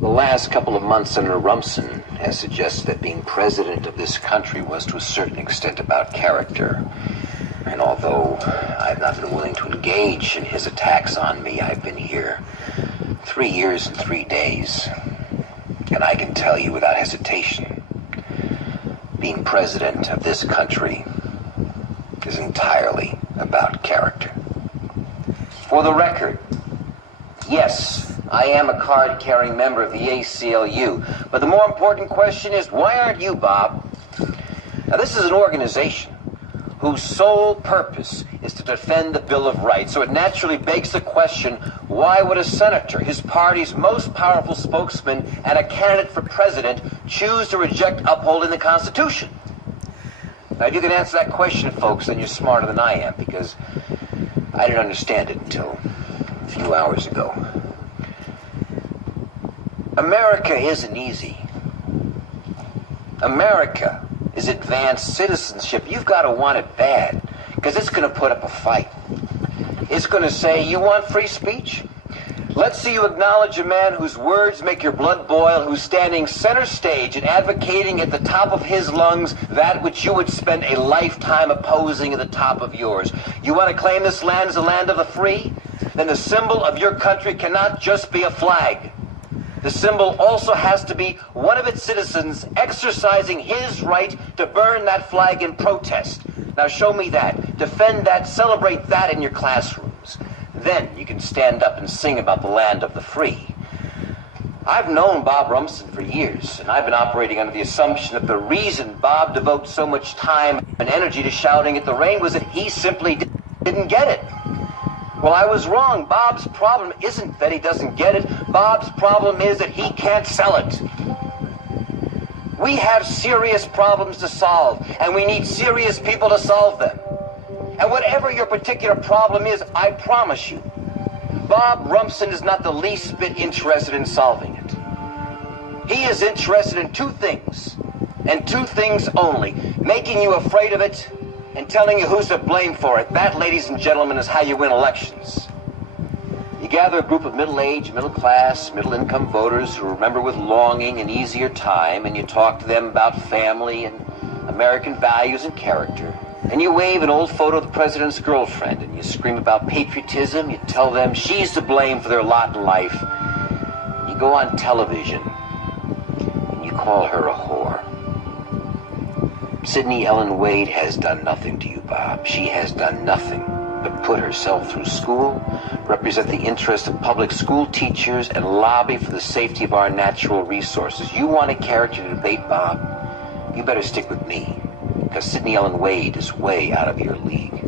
The last couple of months, Senator Rumson has suggested that being president of this country was to a certain extent about character. And although I've not been willing to engage in his attacks on me, I've been here 3 years and 3 days. And I can tell you without hesitation, being president of this country is entirely about character. For the record, yes, I am a card-carrying member of the ACLU, but the more important question is, why aren't you, Bob? Now, this is an organization whose sole purpose is to defend the Bill of Rights, so it naturally begs the question, why would a senator, his party's most powerful spokesman, and a candidate for president choose to reject upholding the Constitution? Now, if you can answer that question, folks, then you're smarter than I am, because I didn't understand it until a few hours ago. America isn't easy. America is advanced citizenship. You've got to want it bad, because it's going to put up a fight. It's going to say, you want free speech? Let's see you acknowledge a man whose words make your blood boil, who's standing center stage and advocating at the top of his lungs that which you would spend a lifetime opposing at the top of yours. You want to claim this land as a land of the free? Then the symbol of your country cannot just be a flag. The symbol also has to be one of its citizens exercising his right to burn that flag in protest. Now show me that. Defend that. Celebrate that in your classrooms. Then you can stand up and sing about the land of the free. I've known Bob Rumson for years, and I've been operating under the assumption that the reason Bob devotes so much time and energy to shouting at the rain was that he simply didn't get it. Well, I was wrong. Bob's problem isn't that he doesn't get it. Bob's problem is that he can't sell it. We have serious problems to solve, and we need serious people to solve them. And whatever your particular problem is, I promise you, Bob Rumson is not the least bit interested in solving it. He is interested in two things, and two things only: making you afraid of it and telling you who's to blame for it. That, ladies and gentlemen, is how you win elections. You gather a group of middle-aged, middle-class, middle-income voters who remember with longing an easier time, and you talk to them about family and American values and character. And you wave an old photo of the president's girlfriend, and you scream about patriotism. You tell them she's to blame for their lot in life. You go on television, and you call her a whore. Sidney Ellen Wade has done nothing to you, Bob. She has done nothing but put herself through school, represent the interests of public school teachers, and lobby for the safety of our natural resources. You want a character debate, Bob? You better stick with me, because Sidney Ellen Wade is way out of your league.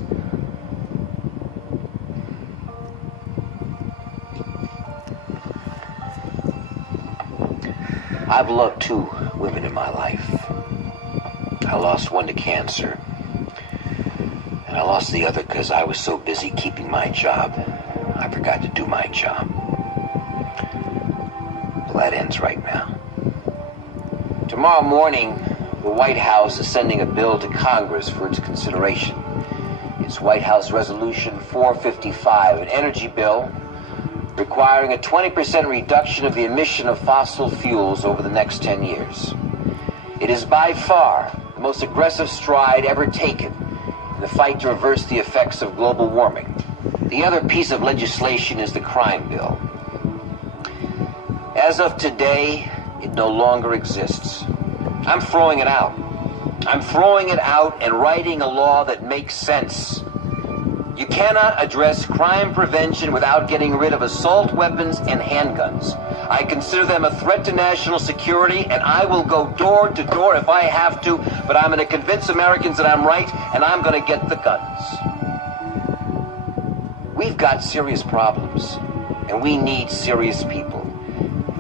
I've loved 2 women in my life. I lost one to cancer, and I lost the other because I was so busy keeping my job, I forgot to do my job. Well, that ends right now. Tomorrow morning, the White House is sending a bill to Congress for its consideration. It's White House Resolution 455, an energy bill requiring a 20% reduction of the emission of fossil fuels over the next 10 years. It is by far the most aggressive stride ever taken in the fight to reverse the effects of global warming. The other piece of legislation is the crime bill. As of today, it no longer exists. I'm throwing it out. I'm throwing it out and writing a law that makes sense. You cannot address crime prevention without getting rid of assault weapons and handguns. I consider them a threat to national security, and I will go door to door if I have to, but I'm going to convince Americans that I'm right, and I'm going to get the guns. We've got serious problems, and we need serious people.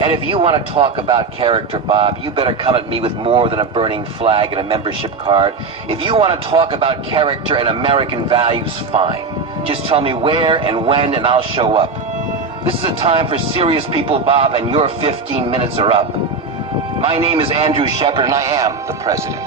And if you want to talk about character, Bob, you better come at me with more than a burning flag and a membership card. If you want to talk about character and American values, fine. Just tell me where and when, and I'll show up. This is a time for serious people, Bob, and your 15 minutes are up. My name is Andrew Shepard, and I am the president.